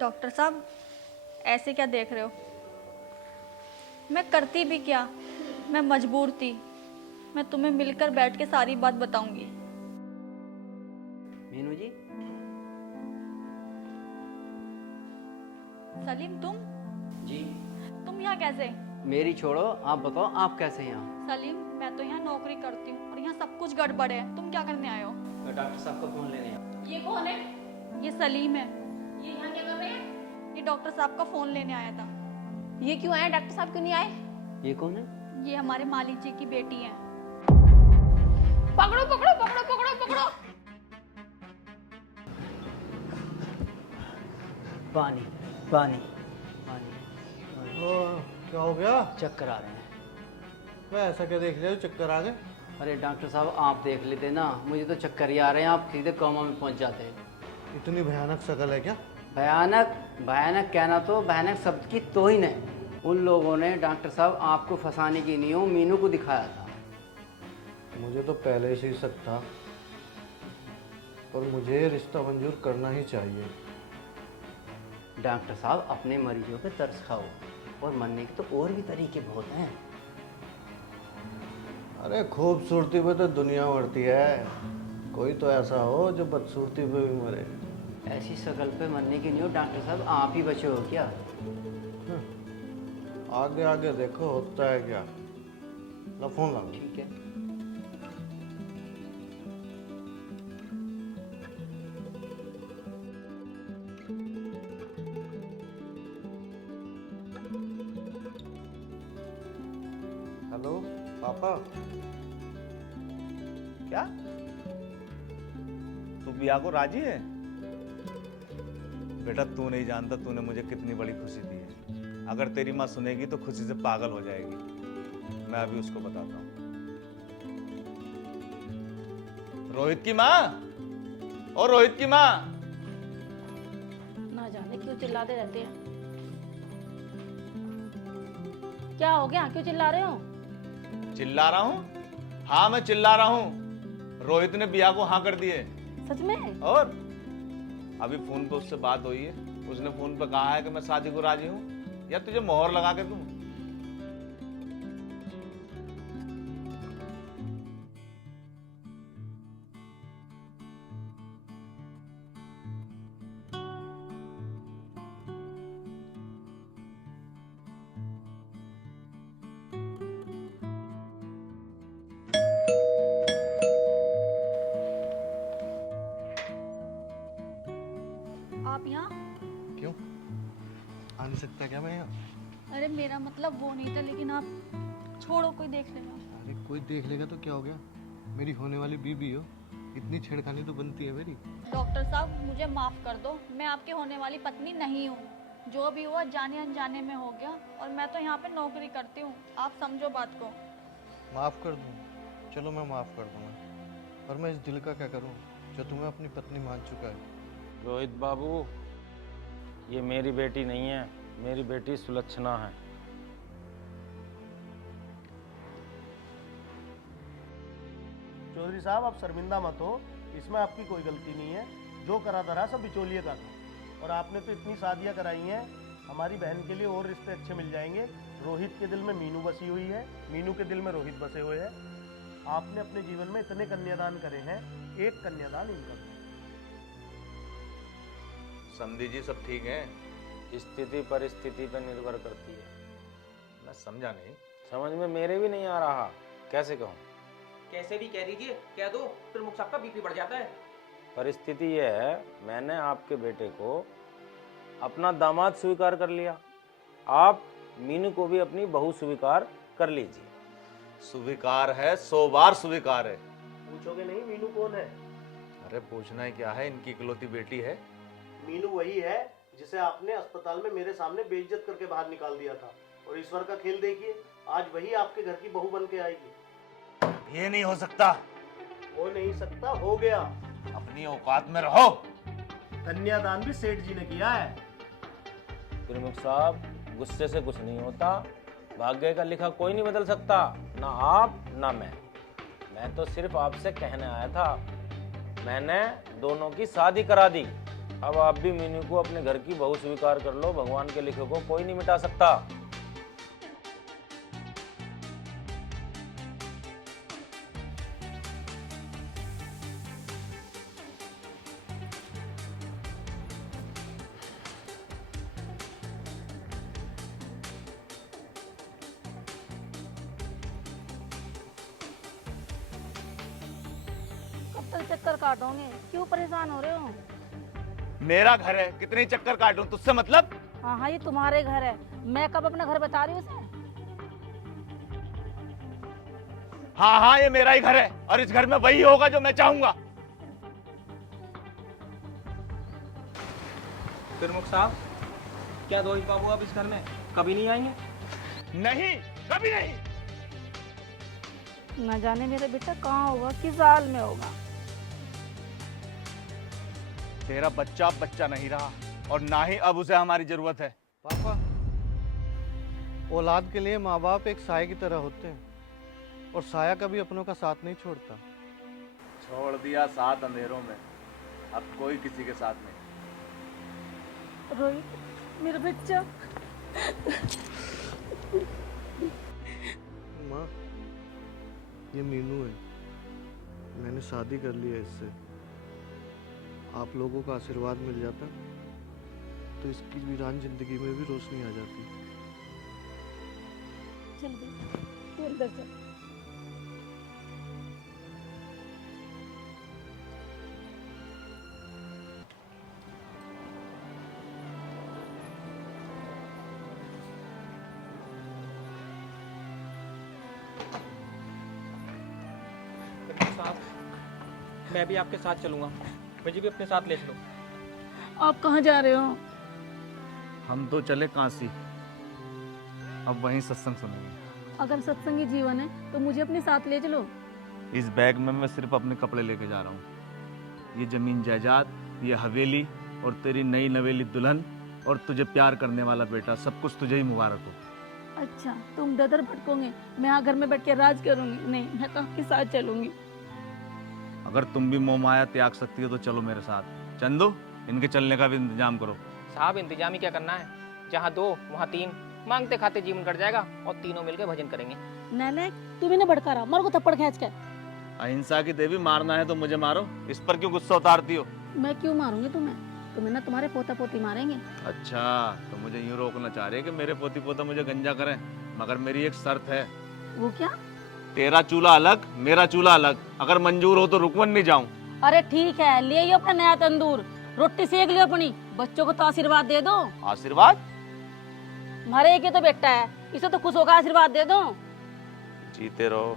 Doctor साहब, ऐसे क्या देख रहे हो? मैं करती भी क्या, मैं मजबूर थी। मैं तुम्हें मिलकर बैठ के सारी बात बताऊंगी। मीनू जी, सलीम, जी तुम यहाँ कैसे? मेरी छोड़ो, आप बताओ आप कैसे हैं यहाँ? सलीम, मैं तो यहाँ नौकरी करती हूँ और यहाँ सब कुछ गड़बड़ है। तुम क्या करने आए हो? मैं डॉक्टर साहब का फोन लेने आया। ये कौन है? ये सलीम है। ये यहाँ क्या कर रहे हैं? ये डॉक्टर साहब का फोन लेने आया था। ये क्यों आया? डॉक्टर साहब क्यों नहीं आए? ये कौन है? ये हमारे मालिक जी की बेटी है। पकड़ो पकड़ो पकड़ो पकड़ो पकड़ो। पानी पानी पानी, पानी। क्या हो गया? चक्कर आ रहे हैं। मैं ऐसा क्या देख लिया जो चक्कर आ गए? अरे डॉक्टर साहब, आप देख लेते ना, मुझे तो चक्कर ही आ रहे हैं। आप सीधे कोमा में पहुंच जाते हैं। इतनी भयानक शकल है क्या? भयानक भयानक कहना तो भयानक शब्द की तो ही नहीं। उन लोगों ने डॉक्टर साहब आपको फंसाने की नींव मीनू को दिखाया था। मुझे तो पहले से ही शक था, और मुझे रिश्ता मंजूर करना ही चाहिए। डॉक्टर साहब, अपने मरीजों पे तरस खाओ, और मरने के तो और भी तरीके बहुत हैं। अरे खूबसूरती पे तो दुनिया मरती है, कोई तो ऐसा हो जो बदसूरती पे भी मरे। ऐसी शक्ल पे मरने की नींव डॉक्टर साहब आप ही बचे हो क्या? आगे आगे देखो होता है क्या। ला फोन ला। ठीक है। हेलो पापा। क्या तू बिया को राजी है? बेटा, तू नहीं जानता तूने मुझे कितनी बड़ी खुशी दी है। अगर तेरी माँ सुनेगी तो खुशी से पागल हो जाएगी। मैं अभी उसको बताता हूँ। रोहित की माँ, और रोहित की माँ। ना जाने क्यों चिल्लाते रहते हैं। क्या हो गया? क्यों चिल्ला रहे हो? चिल्ला रहा हूँ? हाँ, मैं चिल्ला रहा हूँ। रोहित ने बिया को हाँ कर दिए। सच में? और अभी फोन पे उससे बात हुई है। उसने फोन पे कहा है कि मैं शादी को राजी हूँ, या तुझे मोहर लगा के दूं। आप यहाँ? क्यों आ नहीं सकता क्या मैं यहाँ? अरे मेरा मतलब वो नहीं था, लेकिन आप छोड़ो, कोई देख लेगा। अरे कोई देख लेगा तो क्या हो गया? मेरी होने वाली बीबी हो, इतनी छेड़खानी तो बनती है मेरी। डॉक्टर साहब, मुझे माफ़ कर दो। मैं आपकी होने वाली पत्नी नहीं हूँ। जो भी हुआ जाने अनजाने में हो गया, और मैं तो यहाँ पे नौकरी करती हूँ। आप समझो बात को। माफ़ कर दूँ? चलो मैं माफ़ कर दूँगा, पर मैं इस दिल का क्या करूँ जो तुम्हें अपनी पत्नी मान चुका है। रोहित बाबू, ये मेरी बेटी नहीं है, मेरी बेटी सुलक्षणा है। चौधरी साहब, आप शर्मिंदा मत हो, इसमें आपकी कोई गलती नहीं है। जो करा धरा सब बिचौलिए का था। और आपने तो इतनी शादियां कराई हैं, हमारी बहन के लिए और रिश्ते अच्छे मिल जाएंगे। रोहित के दिल में मीनू बसी हुई है, मीनू के दिल में रोहित बसे हुए हैं। आपने अपने जीवन में इतने कन्यादान करे हैं, एक कन्यादान इनका करो। समधी जी, सब ठीक है? स्थिति परिस्थिति पर निर्भर करती है। मैं समझा नहीं। समझ में मेरे भी नहीं आ रहा, कैसे कहूँ। कैसे भी कह दीजिए, कह दो, प्रमुख साहब का बीपी बढ़ जाता है। परिस्थिति यह है, मैंने आपके बेटे को अपना दामाद स्वीकार कर लिया। आप मीनू को भी अपनी बहू स्वीकार कर लीजिए। स्वीकार है, 100 बार स्वीकार है। पूछोगे नहीं मीनू कौन है? अरे पूछना ही क्या है, इनकी इकलौती बेटी है। मीनू वही है जिसे आपने अस्पताल में मेरे सामने बेइज्जत करके बाहर निकाल दिया था। और ईश्वर का खेल देखिए, आज वही आपके घर की बहू बन के आएगी। ये नहीं हो सकता। हो नहीं सकता, हो गया। अपनी औकात में रहो। कन्यादान भी सेठ जी ने किया है। प्रमुख साहब, गुस्से से कुछ नहीं होता। भाग्य का लिखा कोई नहीं बदल सकता, ना आप ना मैं तो सिर्फ आपसे कहने आया था। मैंने दोनों की शादी करा दी। अब आप भी मीनू को अपने घर की बहू स्वीकार कर लो। भगवान के लिखे को कोई नहीं मिटा सकता। कब तक चक्कर काटोगे? क्यों परेशान हो रहे हो? मेरा घर है, कितने चक्कर काटूं, तुझसे मतलब? हाँ हाँ, ये तुम्हारे घर है। मैं कब अपना घर बता रही हूँ उसे? हाँ हाँ, ये मेरा ही घर है और इस घर में वही होगा जो मैं चाहूंगा। प्रमुख साहब, क्या रोहित बाबू अब इस घर में कभी नहीं आएंगे? नहीं, कभी नहीं। न जाने मेरा बेटा कहाँ होगा, किस हाल में होगा। तेरा बच्चा अब बच्चा नहीं रहा और ना ही अब उसे हमारी जरूरत है। पापा, औलाद के लिए माँ बाप एक साए की तरह होते हैं और साया कभी अपनों का साथ नहीं छोड़ता। छोड़ दिया साथ अंधेरों में, अब कोई किसी के साथ नहीं। रोहित, मेरा बच्चा। माँ, ये मीनू है, मैंने शादी कर ली है इससे। आप लोगों का आशीर्वाद मिल जाता तो इसकी वीरान जिंदगी में भी रोशनी आ जाती। चल बेटा, तू अंदर चल। प्रमुख साहब, मैं भी आपके साथ चलूंगा। मुझे भी अपने साथ ले चलो। आप कहाँ जा रहे हो? हम तो चले काशी, अब वहीं सत्संग सुनेंगे। अगर सत्संगी जीवन है तो मुझे अपने साथ ले चलो। इस बैग में मैं सिर्फ अपने कपड़े लेके जा रहा हूँ। ये जमीन जायदाद, ये हवेली और तेरी नई नवेली दुल्हन और तुझे प्यार करने वाला बेटा, सब कुछ तुझे ही मुबारक हो। अच्छा, तुम ददर भटकोगे, मैं यहाँ घर में बैठ के राज करूंगी? नहीं, मैं तो आपके साथ चलूंगी। अगर तुम भी मोह माया त्याग सकती हो तो चलो मेरे साथ। चंदू, इनके चलने का भी इंतजाम करो। साहब, इंतजाम ही क्या करना है? जहाँ 2 वहाँ 3, मांगते खाते जीवन कट जाएगा और तीनों मिलकर भजन करेंगे। नैने, तुम इन्हें भड़का रहा, मारो को थप्पड़ खींच के। अहिंसा की देवी, मारना है तो मुझे मारो, इस पर क्यों गुस्सा उतारती हो? मैं क्यों मारूंगी तुम्हें? तुम्हें ना तुम्हारे पोता पोती मारेंगे। अच्छा, तो मुझे यूं रोकना चाह रहे हैं कि मेरे पोती पोता मुझे गंजा करें, मगर मेरी एक शर्त है। वो क्या? तेरा चूल्हा अलग, मेरा चूल्हा अलग। अगर मंजूर हो तो रुकवन नहीं जाऊं। अरे ठीक है, ले आइयो अपना नया तंदूर, रोटी सेक लियो अपनी, बच्चों को तो आशीर्वाद दे दो। आशीर्वाद? हमारे एक ही तो बेटा है, इसे तो खुश होकर आशीर्वाद दे दो। जीते रहो।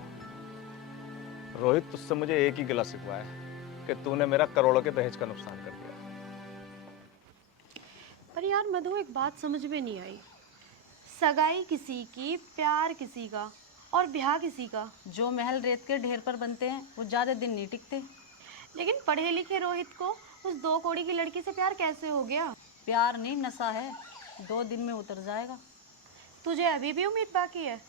रोहित, तुझसे मुझे एक ही गिला शिकवा है कि तूने मेरा करोड़ों के दहेज का नुकसान कर दिया। पर यार मधु, एक बात समझ में नहीं आई। सगाई किसी की, प्यार किसी का और ब्याह किसी का। जो महल रेत के ढेर पर बनते हैं वो ज़्यादा दिन नहीं टिकते। लेकिन पढ़े लिखे रोहित को उस 2 कौड़ी की लड़की से प्यार कैसे हो गया? प्यार नहीं, नशा है, 2 दिन में उतर जाएगा। तुझे अभी भी उम्मीद बाकी है?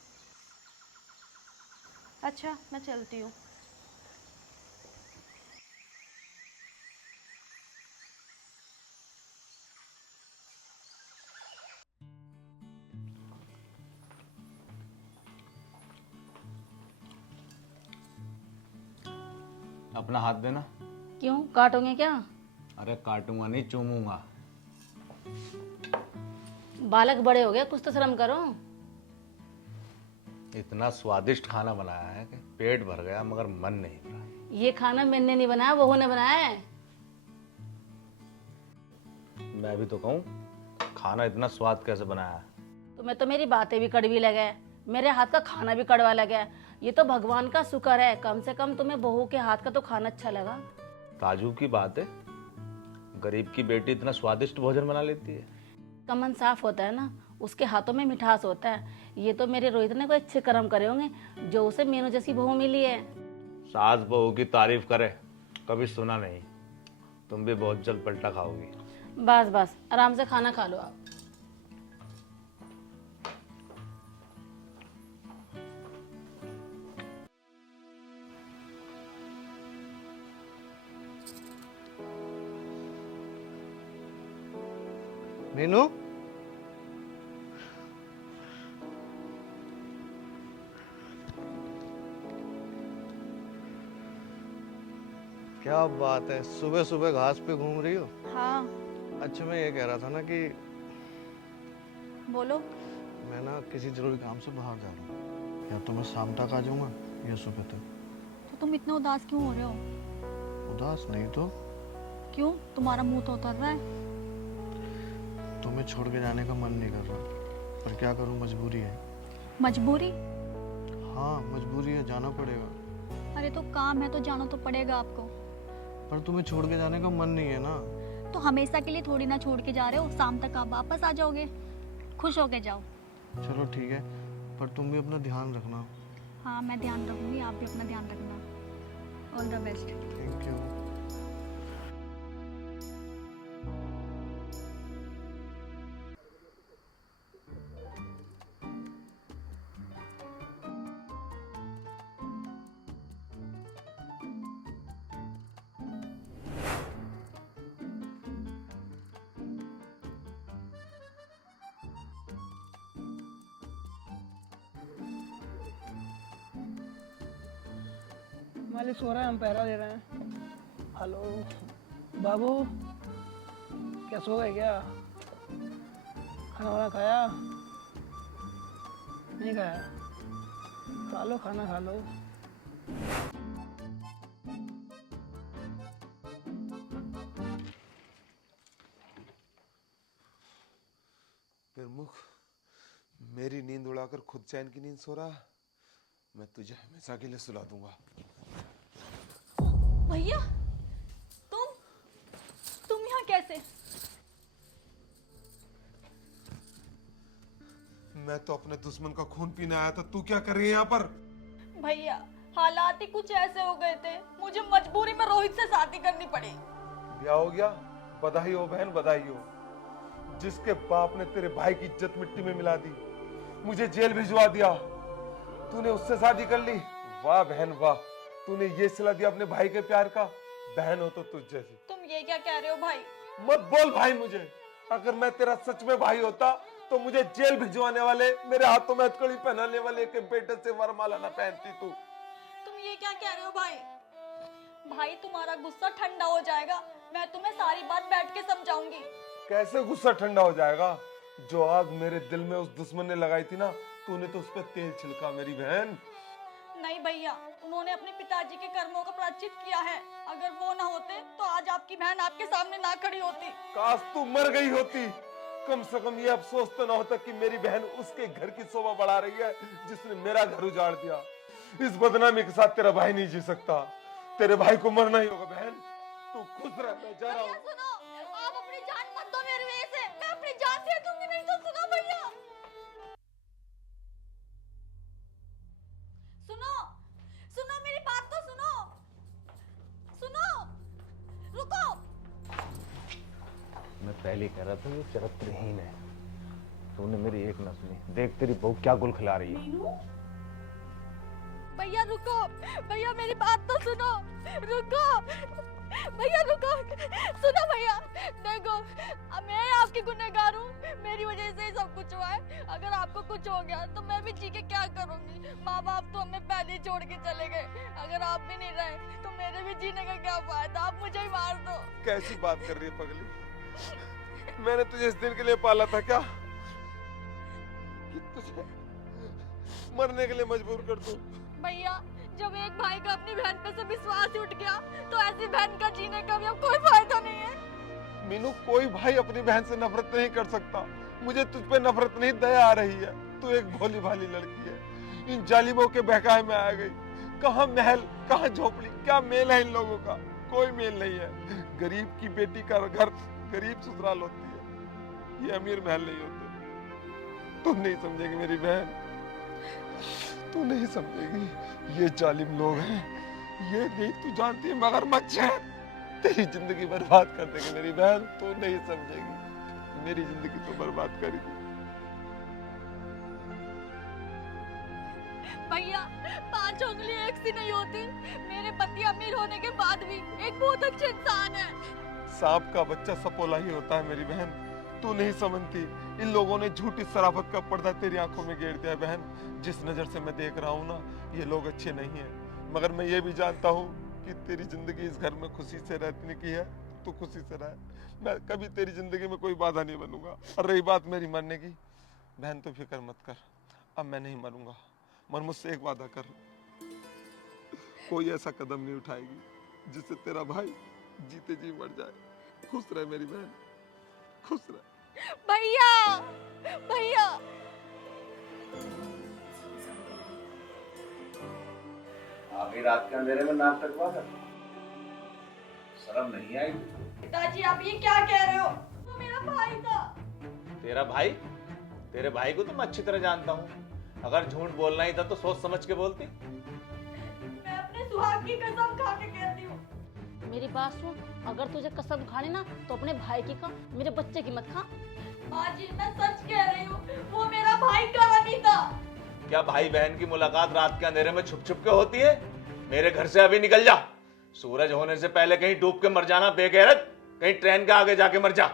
अच्छा, मैं चलती हूँ। अपना हाथ देना। क्यों, काटोगे क्या? अरे काटूंगा नहीं, चूमूंगा। बालक बड़े हो गए, कुछ तो शर्म करो। इतना स्वादिष्ट खाना बनाया है कि पेट भर गया मगर मन नहीं भरा। ये खाना मैंने नहीं बनाया, बहू ने बनाया है। मैं भी तो कहूँ, खाना इतना स्वाद कैसे बनाया है? तुम्हें तो मेरी बातें भी कड़वी लगे, मेरे हाथ का खाना भी कड़वा लगा। ये तो भगवान का शुक्र है, कम से कम तुम्हें बहू के हाथ का तो खाना अच्छा लगा। ताजुब की बात है, गरीब की बेटी इतना स्वादिष्ट भोजन बना लेती है। का मन साफ होता है ना, उसके हाथों में मिठास होता है। ये तो मेरे रोहित ने कोई अच्छे कर्म करे होंगे जो उसे मीनू जैसी बहू मिली है। सास बहू की तारीफ करे, कभी सुना नहीं। तुम भी बहुत जल्द पलटा खाओगी। बस बस, आराम से खाना खा लो आप। मीनू, क्या बात है, सुबह सुबह घास पे घूम रही हो? हाँ अच्छा, मैं ये कह रहा था ना कि बोलो। मैं ना किसी जरूरी काम से बाहर जा रहा हूँ। या तो मैं शाम तक आ जाऊंगा या सुबह तक। तो तुम इतना उदास क्यों हो रहे हो? उदास नहीं तो क्यों, तुम्हारा मुंह तो उतर रहा है। तुम्हें छोड़ के जाने का मन नहीं कर रहा, पर क्या करूँ, मजबूरी है। मजबूरी? हाँ मजबूरी है, जाना पड़ेगा। अरे तो काम है तो जाना तो पड़ेगा आपको। पर तुम्हें छोड़ के जाने का मन नहीं है ना। तो हमेशा के लिए थोड़ी ना छोड़ के जा रहे हो, शाम तक आप वापस आ जाओगे। खुश होके जाओ। चलो ठीक है, पर तुम भी अपना ध्यान रखना। हाँ मैं ध्यान रखूंगी, आप भी अपना ध्यान रखना। All the best. Thank you. मालिक सो रहा है, हम पहरा दे रहे हैं। हेलो बाबू, क्या सो गए क्या? खाना वाना खाया? नहीं खाया? खा लो, खाना खा लो। प्रमुख, मेरी नींद उड़ाकर खुद चैन की नींद सो रहा। मैं तुझे हमेशा के लिए सुला दूंगा। भैया तुम यहाँ कैसे? मैं तो अपने दुश्मन का खून पीने आया था, तू क्या कर रही है यहाँ पर? भैया हालात ही कुछ ऐसे हो गए थे, मुझे मजबूरी में रोहित से शादी करनी पड़ी। ब्याह हो गया? बधाई हो बहन, बधाई हो। जिसके बाप ने तेरे भाई की इज्जत मिट्टी में मिला दी, मुझे जेल भिजवा दिया, तूने उससे शादी कर ली। वाह बहन वाह, तूने ये सिला दिया अपने भाई के प्यार का। बहन हो तो तुझ जैसी। तुम ये क्या कह रहे हो भाई? मत बोल भाई मुझे। अगर मैं तेरा सच में भाई होता तो मुझे जेल भिजवाने वाले, मेरे हाथों में हथकड़ी पहनाने वाले के बेटे से वरमाला ना पहनती तू। तुम ये क्या कह रहे हो भाई? भाई तुम्हारा गुस्सा ठंडा हो जाएगा, मैं तुम्हें सारी बात बैठ के समझाऊंगी। कैसे गुस्सा ठंडा हो जाएगा? जो आग मेरे दिल में उस दुश्मन ने लगाई थी ना, तूने तो उस पर तेल छिड़का मेरी बहन। नहीं भैया, उन्होंने अपने पिताजी के कर्मों का प्रायश्चित किया है। अगर वो ना होते तो आज आपकी बहन आपके सामने ना खड़ी होती। काश तू मर गई होती, कम से कम ये अफसोस तो ना होता कि मेरी बहन उसके घर की शोभा बढ़ा रही है जिसने मेरा घर उजाड़ दिया। इस बदनामी के साथ तेरा भाई नहीं जी सकता, तेरे भाई को मरना ही होगा। बहन तू खुश रह, मैं जा रहा हूँ। सुनो, आप अपनी जान मत दो मेरी वजह से, मैं अपनी जान दे दूंगी। नहीं तो सुनो भैया, सुनो मेरी बात तो सुनो, रुको। मैं पहले कह रहा था ये चरित्रहीन है, तूने मेरी एक न सुनी। देख तेरी बहू क्या गुल खिला रही है। भैया रुको, भैया मेरी बात तो सुनो, रुको भैया, रुको, सुनो भैया। देखो अब मैं आपकी गुनहगार हूँ, मेरी वजह से ही सब कुछ हुआ है। अगर आपको कुछ हो गया तो मैं भी जी के क्या करूँगी? माँ बाप तो हमें पहले ही छोड़ के चले गए, अगर आप भी नहीं रहे तो मेरे भी जीने का क्या फायदा? आप मुझे ही मार दो। कैसी बात कर रही है पगली? मैंने तुझे इस दिन के लिए पाला था क्या कि तुझे मरने के लिए मजबूर कर दूं? भैया जब एक भाई का अपनी बहन पे से विश्वास उठ गया तो ऐसी बहन का जीने का भी अब कोई फायदा नहीं है। मीनू, कोई भाई अपनी बहन से नफरत नहीं कर सकता। मुझे तुझ पे नफरत नहीं, दया आ रही है। तू एक भोली भाली लड़की है, इन जालिमों के बहकावे में आ गई। कहाँ महल, कहाँ झोपड़ी, क्या मेल है इन लोगों का? कोई मेल नहीं है। गरीब की बेटी का घर गरीब ससुराल होती है, ये अमीर महल नहीं होते। तुम नहीं समझेगी मेरी बहन, तू नहीं समझेगी। ये जालिम लोग हैं, ये नहीं तू जानती है, मगरमच्छ है। तेरी जिंदगी बर्बाद कर देंगे मेरी बहन, तू नहीं समझेगी। मेरी जिंदगी तो बर्बाद करी। भैया 5 उंगली एक सी नहीं होती, मेरे पति अमीर होने के बाद भी एक बहुत अच्छे इंसान है। सांप का बच्चा सपोला ही होता है मेरी बहन। तू नहीं समझती, इन लोगों ने झूठी शराफत का पर्दा तेरी आंखों में गेर दिया बहन। जिस नजर से मैं देख रहा हूँ ना, ये लोग अच्छे नहीं हैं, मगर मैं ये भी जानता हूँ कि तेरी जिंदगी इस घर में खुशी से रहने की है, तू खुशी से रह। मैं कभी तेरी जिंदगी में कोई बाधा नहीं बनूंगा। और रही बात मेरी मरने की, बहन तो फिक्र मत कर, अब मैं नहीं मरूंगा। मगर मुझसे एक वादा कर, कोई ऐसा कदम नहीं उठाएगी जिससे तेरा भाई जीते जी मर जाए। खुश रहे मेरी बहन, खुश रहे। भैया, भैया, आधी रात के अंधेरे में नाक कटवा कर, शर्म नहीं आई? पिताजी आप ये क्या कह रहे हो? वो मेरा भाई था। तेरा भाई? तेरे भाई को तो मैं अच्छी तरह जानता हूँ। अगर झूठ बोलना ही था तो सोच समझ के बोलती। मैं अपने सुहाग की कसम खा के कहती हूँ। मेरी बात सुन, अगर तुझे कसम खानी ना तो अपने भाई की खा, मेरे बच्चे की मत खा। माँ जी मैं सच कह रही हूँ, वो मेरा भाई का नहीं था। क्या भाई बहन की मुलाकात रात के अंधेरे में छुप छुप के होती है? मेरे घर से अभी निकल जा। सूरज होने से पहले कहीं डूब के मर जाना बेगैरत, कहीं ट्रेन के आगे जाके मर जा।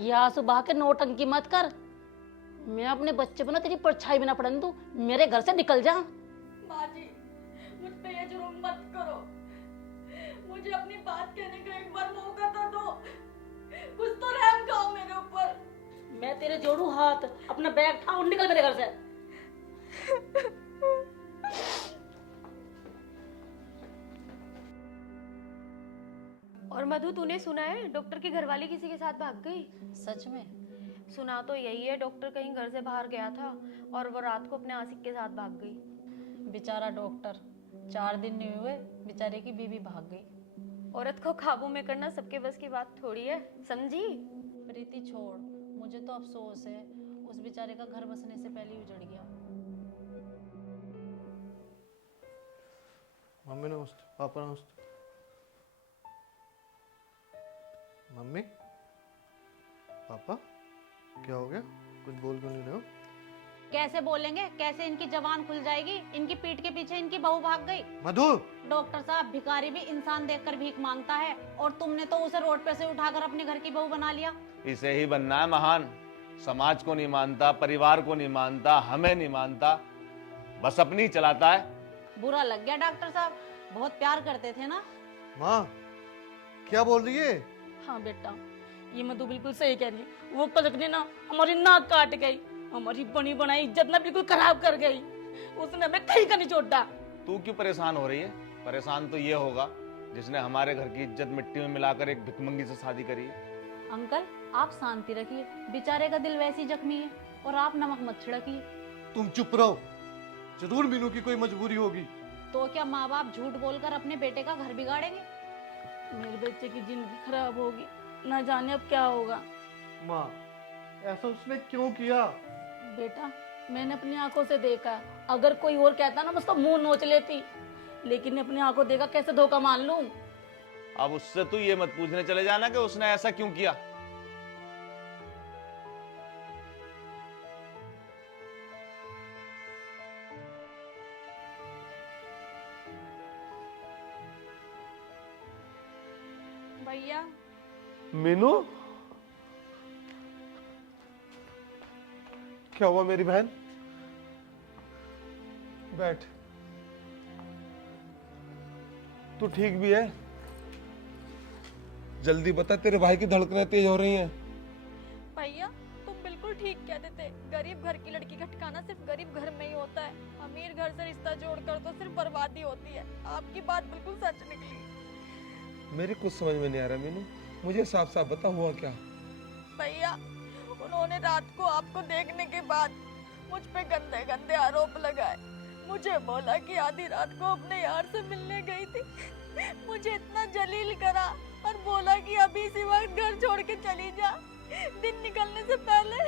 या सुबह के नौटंकी मत कर। मैं अपने बच्चे को ना तेरी परछाई बिना पड़ने दूं, मेरे घर से निकल जा। माँ जी मुझ पे ये जुर्म मत करो, मुझे अपनी बात कहने का एक बार मौका तो दो, कुछ तो रहम खाओ मेरे ऊपर। मैं तेरे जोड़ू हाथ, अपना बैग उठा और निकल मेरे घर से। और मधु तूने सुना है डॉक्टर की घरवाली किसी के साथ भाग गई? सच में? सुना तो यही है, डॉक्टर कहीं घर से बाहर गया था और वो रात को अपने आशिक के साथ भाग गई। बेचारा डॉक्टर, 4 दिन नहीं हुए बेचारे की बीवी भाग गई। औरत को काबू में करना सबके बस की बात थोड़ी है, समझी? प्रीति छोड़, मुझे तो अफसोस है, उस बेचारे का घर बसने से पहले ही उजड़ गया। मम्मी नमस्ते, पापा नमस्ते। मम्मी, पापा, क्या हो गया? कुछ बोल क्यों नहीं रहे हो? कैसे बोलेंगे? कैसे इनकी जबान खुल जाएगी? इनकी पीठ के पीछे इनकी बहू भाग गई। मधु! डॉक्टर साहब, भिखारी भी इंसान देखकर भीख मांगता है, और तुमने तो उसे रोड पे से उठाकर अपने घर की बहू बना लिया। इसे ही बनना है महान। समाज को नहीं मानता, परिवार को नहीं मानता, हमें नहीं मानता, बस अपनी चलाता है। बुरा लग गया डॉक्टर साहब, बहुत प्यार करते थे ना। माँ, क्या बोल रही है? हाँ बेटा, ये मधु बिल्कुल सही कह रही है। वो पलक ने ना हमारी नाक काट गई, हमारी बनी बनाई इज्जत ना बिल्कुल खराब कर गई। उसने हमें कहीं का नहीं छोड़ा। तू क्यों परेशान हो रही है? परेशान तो ये होगा जिसने हमारे घर की इज्जत मिट्टी में मिलाकर एक भिखमंगी से शादी करी है। अंकल आप शांति रखिए, बेचारे का दिल वैसे ही जख्मी है, और आप नमक मत छिड़किए। तुम चुप रहो, जरूर मीनू की कोई मजबूरी होगी। तो क्या माँ बाप झूठ बोलकर अपने बेटे का घर बिगाड़ेंगे? मेरे बच्चे की जिंदगी खराब होगी, ना जाने अब क्या होगा। माँ, ऐसा उसने क्यों किया? बेटा मैंने अपनी आंखों से देखा, अगर कोई और कहता ना मैं उसका मुंह नोच लेती, लेकिन अपनी आंखों देखा, कैसे धोखा मान लूं? अब उससे तू ये मत पूछने चले जाना कि उसने ऐसा क्यों किया। भैया, मीनू, क्या हुआ मेरी बहन? बैठ। तू ठीक भी है? जल्दी बता, तेरे भाई की धड़कनें तेज हो रही हैं। भैया तुम बिल्कुल ठीक कहते थे, गरीब घर की लड़की का ठिकाना सिर्फ गरीब घर में ही होता है। अमीर घर से रिश्ता जोड़कर तो सिर्फ बर्बादी होती है। आपकी बात बिल्कुल सच निकली। मेरे कुछ समझ में नहीं आ रहा मीनू, मुझे साफ साफ बता हुआ क्या? भैया उन्होंने रात को आपको देखने के बाद मुझ पे गंदे गंदे आरोप लगाए। मुझे बोला कि आधी रात को अपने यार से मिलने गई थी। मुझे इतना जलील करा और बोला कि अभी इसी वक्त घर छोड़ के चली जा, दिन निकलने से पहले।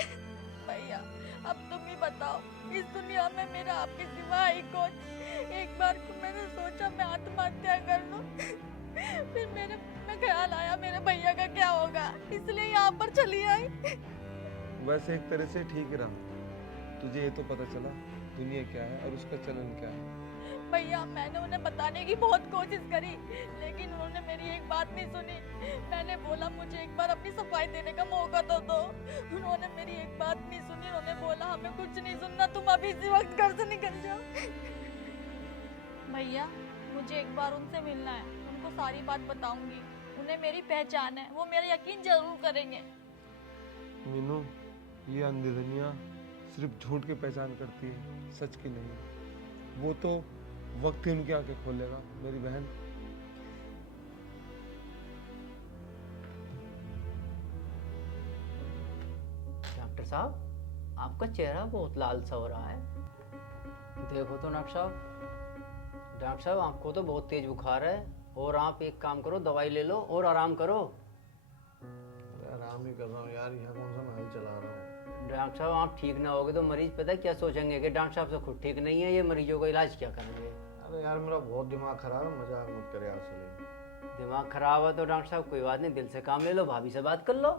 भैया अब तुम ही बताओ, इस दुनिया में मेरा आपके सिवा ही कौन? एक बार को मैंने सोचा मैं आत्महत्या कर लूं, फिर मेरे में ख्याल आया मेरे भैया का क्या होगा, इसलिए यहाँ पर चली आई। वैसे एक तरह से ठीक रहा, तुझे ये तो पता चला दुनिया क्या है और उसका चलन क्या है। भैया मैंने उन्हें बताने की बहुत कोशिश करी, लेकिन उन्होंने मेरी एक बात नहीं सुनी। मैंने बोला मुझे एक बार अपनी सफाई देने का मौका तो दो। उन्होंने मेरी एक बात नहीं सुनी। उन्होंने बोला हमें कुछ नहीं सुनना, तुम अभी इसी वक्त घर से निकल जाओ। भैया मुझे एक बार उनसे मिलना है, उनको सारी बात बताऊंगी। उन्हें मेरी पहचान है, वो मेरा यकीन जरूर करेंगे। मीनू, ये अंधी दुनिया सिर्फ झूठ की पहचान करती है, सच की नहीं। वो तो वक्त ही उनकी आंखें खोलेगा मेरी बहन। डॉक्टर साहब, आपका चेहरा बहुत लाल सा हो रहा है। देखो तो डॉक्टर साहब, आपको तो बहुत तेज बुखार है। और आप एक काम करो, दवाई ले लो और आराम करो। आराम ही कर रहा हूँ यार, यहाँ कौन सा महल चला रहा हूँ। डॉक्टर साहब, आप ठीक ना होगे तो मरीज पता है क्या सोचेंगे कि डॉक्टर साहब तो खुद ठीक नहीं है, ये मरीजों का इलाज क्या करेंगे। अरे यार मेरा बहुत दिमाग खराब है, मजाक मत कर यार सलीम। दिमाग खराब है तो डॉक्टर साहब कोई बात नहीं, दिल से काम ले लो, भाभी से बात कर लो।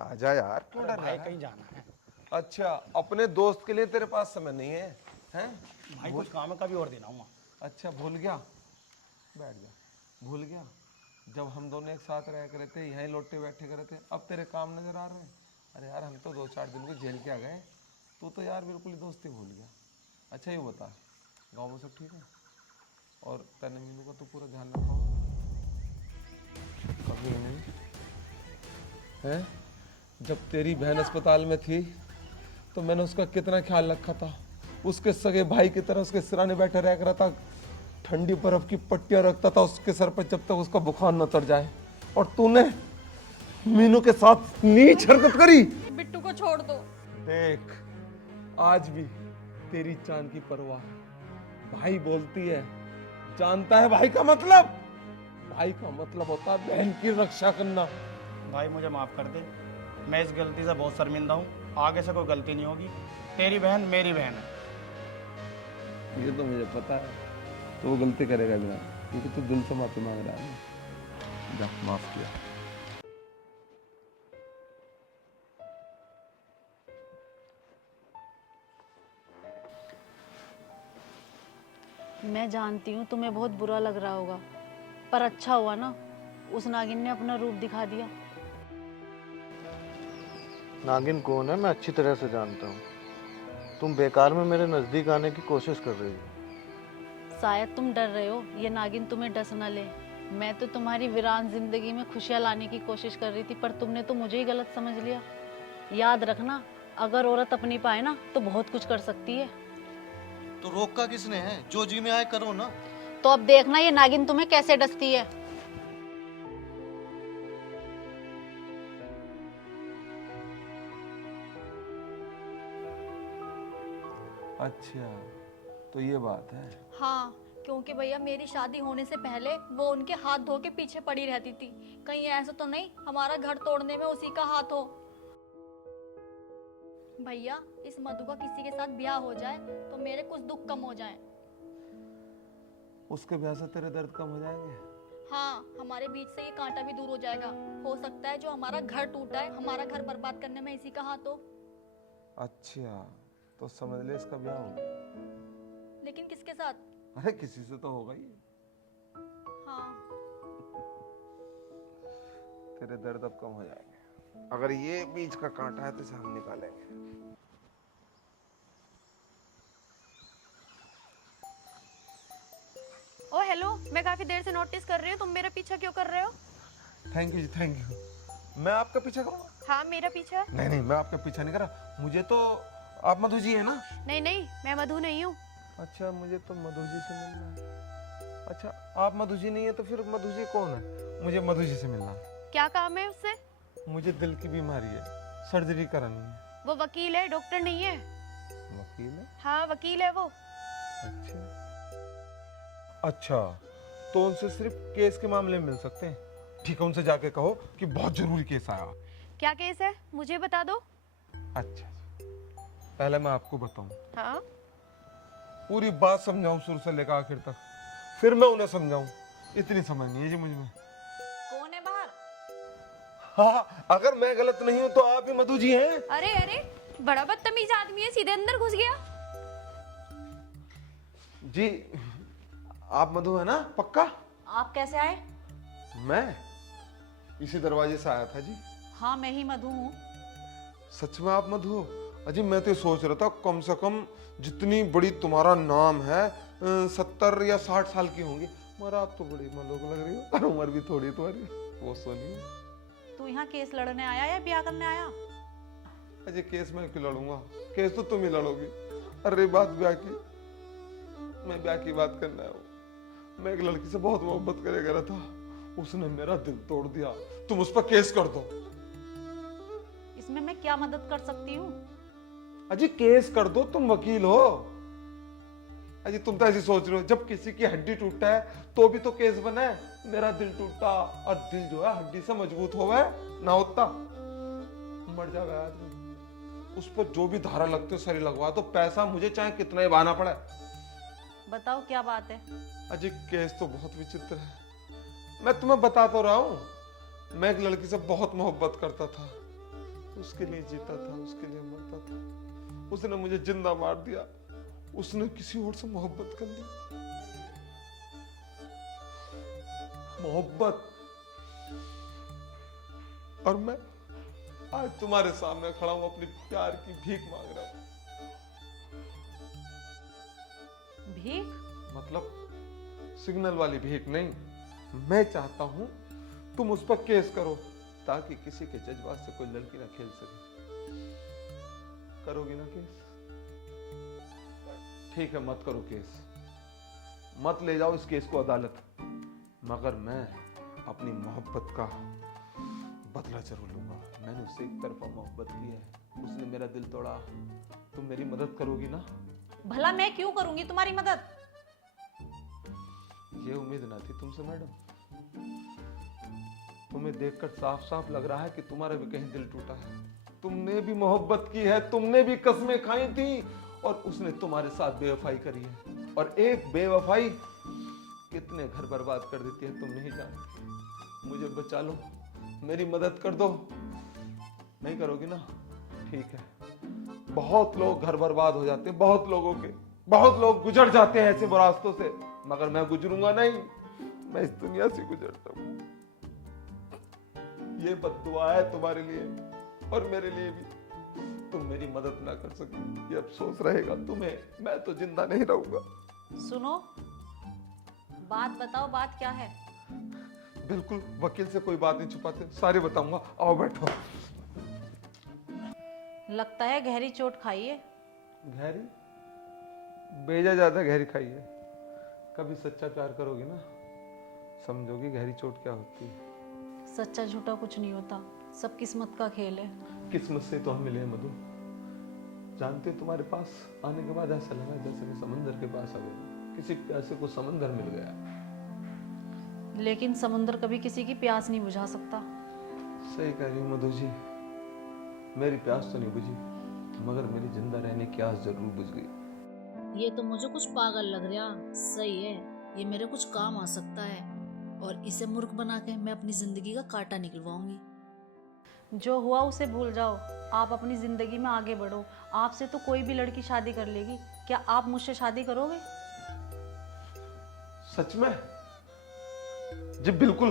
आजा यार, क्यों डर रहा है? कहीं जाना है अच्छा, अपने दोस्त के लिए तेरे पास समय नहीं है, हैं? भाई, कुछ काम है, कभी और दिन आऊंगा। अच्छा, भूल गया? बैठ जा। भूल गया जब हम दोनों एक साथ रह करे थे, यहीं लौटे बैठे करे थे, अब तेरे काम नजर आ रहे हैं। अरे यार, हम तो 2-4 दिन को जेल के आ गए, तू तो यार बिल्कुल ही दोस्ती भूल गया। अच्छा ये बता, गाँव में सब ठीक है? और तने मीनू का तो पूरा ध्यान रखा कभी नहीं है? जब तेरी बहन अस्पताल में थी तो मैंने उसका कितना ख्याल रखा था, उसके सगे भाई की तरह उसके सिराने बैठे रह कर था, ठंडी बर्फ की पट्टियां रखता था उसके सर पर जब तक उसका बुखार न उतर जाए। और तूने मीनू के साथ नीच हरकत करी। बिट्टू को छोड़ दो। देख, आज भी तेरी जान की परवाह है। भाई बोलती है, जानता है भाई का मतलब? भाई का मतलब होता है बहन की रक्षा करना। भाई मुझे माफ कर दे, मैं इस गलती से बहुत शर्मिंदा हूँ। आगे से कोई गलती नहीं होगी। तेरी बहन मेरी बहन है। ये तो मुझे पता है, तो वो गलती करेगा भी ना, क्योंकि तू दिल से माफी मांग रहा है। जा, माफ किया। मैं जानती हूँ तुम्हें बहुत बुरा लग रहा होगा, पर अच्छा हुआ ना उस नागिन ने अपना रूप दिखा दिया। नागिन कौन है मैं अच्छी तरह से जानता हूँ। तुम बेकार में मेरे नज़दीक आने की कोशिश कर रही हो। शायद तुम डर रहे हो ये नागिन तुम्हें डस न ले। मैं तो तुम्हारी वीरान जिंदगी में खुशियाँ लाने की कोशिश कर रही थी, पर तुमने तो मुझे ही गलत समझ लिया। याद रखना, अगर औरत अपनी पाए ना तो बहुत कुछ कर सकती है। तो रोका किसने है? जो जी में आए करो ना। तो अब देखना ये नागिन तुम्हें कैसे डसती है। अच्छा, तो ये बात है। हाँ, क्योंकि भैया मेरी शादी होने से पहले वो उनके हाथ धो के पीछे पड़ी रहती थी। कहीं ऐसा तो नहीं हमारा घर तोड़ने में उसी का हाथ हो। भैया इस मधु का किसी के साथ ब्याह हो जाए तो मेरे कुछ दुख कम हो जाए। उसके ब्याह से तेरे दर्द कम हो जाएंगे? हाँ, हमारे बीच से ये कांटा भी दूर हो जाएगा। हो सकता है जो हमारा घर टूटा है, हमारा घर बर्बाद करने में इसी का हाथ हो। अच्छा, तो समझ ले इसका ब्याह होगा। लेकिन किसके साथ? अरे किसी से तो होगा ही। हाँ। तेरे दर्द अब कम हो जाएंगे। अगर ये बीच का कांटा है तो इसे हम निकालेंगे। ओ हेलो, मैं काफी देर से नोटिस कर रही हूँ, तुम मेरा पीछा क्यों कर रहे हो? Thank you ji, thank you. मैं आपका पीछा करूँगा? हाँ मेरा पीछा। नहीं नहीं, मैं आपका पीछा नहीं कर रहा। मुझे तो आप मधु जी है ना? नहीं नहीं, मैं मधु नहीं हूँ। अच्छा, मुझे तो मधु जी से मिलना है। अच्छा, आप मधु जी नहीं है तो फिर मधु जी कौन है? मुझे मधु जी से मिलना है। क्या काम है उससे? मुझे दिल की बीमारी है, सर्जरी करानी है। वो वकील है, डॉक्टर नहीं है। वकील है? हाँ वकील है वो। अच्छा अच्छा, तो उनसे सिर्फ केस के मामले में मिल सकते हैं? ठीक है, उनसे जाके कहो कि बहुत जरूरी केस आया। क्या केस है मुझे बता दो। अच्छा, पहले मैं आपको बताऊं, हाँ पूरी बात समझाऊं शुरू से लेकर आखिर तक, फिर मैं उन्हें समझाऊं। इतनी समझ नहीं है जी मुझ में। कौन है बाहर? हाँ, अगर मैं गलत नहीं हूं तो आप ही मधु जी हैं। अरे अरे, बड़ा बदतमीज आदमी है, सीधे अंदर घुस गया। जी आप मधु है ना पक्का? आप कैसे आए? मैं इसी दरवाजे से आया था जी। हाँ मैं ही मधु हूँ। सच में आप मधु हो? अजी मैं तो ये सोच रहा था कम से कम जितनी बड़ी तुम्हारा नाम है 70 या 60 साल की होंगी, मगर आप तो बड़ी मलोक लग रही हो और उम्र भी थोड़ी तुम्हारी वो सोनी हो। तू यहाँ केस लड़ने आया या ब्याह करने आया? अजय केस मैं क्यों लड़ूंगा, केस तो तुम ही लड़ोगी। अरे बात ब्याह की, मैं ब्याह की बात करना है। मैं एक लड़की से बहुत मोहब्बत करे गया था, उसने मेरा दिल तोड़ दिया। तुम उस पर केस कर दो। इसमें मैं क्या मदद कर सकती हूँ? अजी केस कर दो, तुम वकील हो। अजी तुम तो ऐसी सोच रहे हो जब किसी की हड्डी टूटा है तो भी तो केस बना है। मेरा दिल टूटा और दिल जो है हड्डी से मजबूत हो गए ना होता मर जाएगा आदमी। उस पर जो भी धारा लगते हो सारी लगवा दो, पैसा मुझे चाहे कितना ही बहाना पड़े। बताओ क्या बात है? अजी केस तो बहुत विचित्र है। मैं तुम्हें बता तो रहा हूं, मैं एक लड़की से बहुत मोहब्बत करता था, उसके लिए जीता था, उसके लिए मरता था। उसने मुझे जिंदा मार दिया, उसने किसी और से मोहब्बत कर ली। मोहब्बत। और मैं आज तुम्हारे सामने खड़ा हूं, अपनी प्यार की भीख मांग रहा हूं। भीख? मतलब सिग्नल वाली भीख नहीं। मैं चाहता हूं तुम उस पर केस करो ताकि किसी के जज्बात से कोई लड़की ना खेल सके। करोगी ना केस? ठीक है मत करो केस, मत ले जाओ इस केस को अदालत, मगर मैं अपनी मोहब्बत का बदला जरूर लूंगा। मैंने उससे एक तरफा मोहब्बत की है, उसने मेरा दिल तोड़ा। तुम मेरी मदद करोगी ना? भला मैं क्यों करूंगी तुम्हारी मदद? ये उम्मीद ना थी तुमसे मैडम। तुम्हें देखकर साफ साफ लग रहा है कि तुम्हारा भी कहीं दिल टूटा है। तुमने भी मोहब्बत की है, तुमने भी कस्में खाई थी और उसने तुम्हारे साथ बेवफाई करी है। और एक बेवफाई कितने घर बर्बाद कर देती है तुम नहीं जानती। मुझे बचा लो, मेरी मदद कर दो। नहीं करोगी ना? ठीक है। बहुत लोग घर बर्बाद हो जाते हैं, बहुत लोग गुजर जाते हैं ऐसे रास्तों से, मगर मैं गुजरूंगा नहीं। मैं इस दुनिया से गुजरता हूं। ये बद्दुआ है तुम्हारे लिए और मेरे लिए भी। तुम मेरी मदद ना कर सकी, ये अफसोस रहेगा तुम्हें। मैं तो जिंदा नहीं रहूंगा। सुनो, बात बताओ, बात क्या है? बिल्कुल, वकील से कोई बात नहीं छुपाते, सारे बताऊंगा। आओ बैठो। लगता है गहरी चोट खाई है। गहरी? बेजा ज्यादा गहरी खाई है। कभी सच्चा प्यार करोगी ना, समझोगी गहरी चोट क्या होती है। सच्चा झूठा कुछ नहीं होता, सब किस्मत का खेल है। किस्मत से तो हम मिले हैं मधु। जानते हो तुम्हारे पास आने के बाद ऐसा लगा जैसे मैं समंदर के पास आ गया, किसी प्यासे को समंदर मिल गया। लेकिन समुंदर कभी किसी की प्यास नहीं बुझा सकता। सही कह रही हूँ मधु जी, मेरी प्यास तो नहीं बुझी, मगर मेरी जिंदा रहने की आस जरूर बुझ गई। ये तो मुझे कुछ पागल लग रहा। सही है, ये मेरे कुछ काम आ सकता है और इसे मूर्ख बना के मैं अपनी जिंदगी का कांटा निकलवाऊंगी। जो हुआ उसे भूल जाओ, आप अपनी जिंदगी में आगे बढ़ो। आपसे तो कोई भी लड़की शादी कर लेगी, क्या आप मुझसे शादी करोगे? सच में? जी बिल्कुल,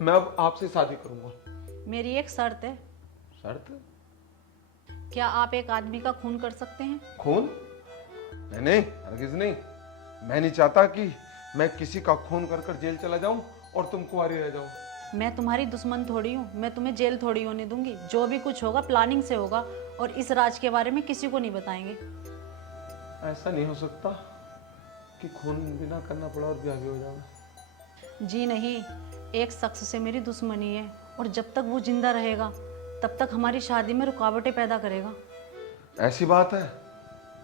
मैं अब आपसे शादी करूंगा। मेरी एक शर्त है। शर्त? क्या आप एक आदमी का खून कर सकते हैं? खून? नहीं, हरगिज नहीं। मैं नहीं चाहता कि मैं किसी का खून कर कर जेल चला जाऊं और तुम कुंवारी रह जाओ। मैं तुम्हारी दुश्मन थोड़ी हूँ, मैं तुम्हें जेल थोड़ी होने दूंगी। जो भी कुछ होगा प्लानिंग से होगा और इस राज के बारे में किसी को नहीं बताएंगे। ऐसा नहीं हो सकता कि खून भी ना करना पड़ा और ब्याह भी हो जाए। जी नहीं, एक शख्स से मेरी दुश्मनी है और जब तक वो जिंदा रहेगा तब तक हमारी शादी में रुकावटें पैदा करेगा। ऐसी बात है,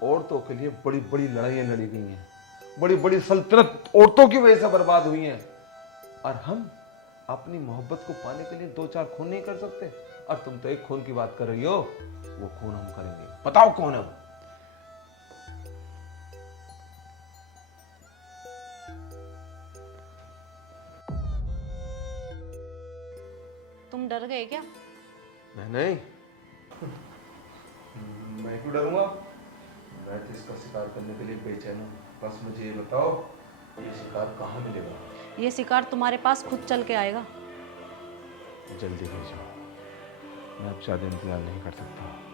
औरतों के लिए बड़ी बड़ी लड़ाइयां लड़ी गई हैं, बड़ी बड़ी सल्तनत औरतों की वजह से बर्बाद हुई हैं, और हम अपनी मोहब्बत को पाने के लिए 2-4 खून नहीं कर सकते। और तुम तो एक खून की बात कर रही हो, वो खून हम करेंगे। बताओ कौन है वो? तुम डर गए क्या? नहीं, क्यों डरूंगा? मैं तो इसका शिकार करने के लिए बेचैन हूँ। बस मुझे ये बताओ, ये शिकार कहाँ मिलेगा? ये शिकार तुम्हारे पास खुद चल के आएगा। जल्दी भेजो, मैं अब ज़्यादा इंतजार नहीं कर सकता।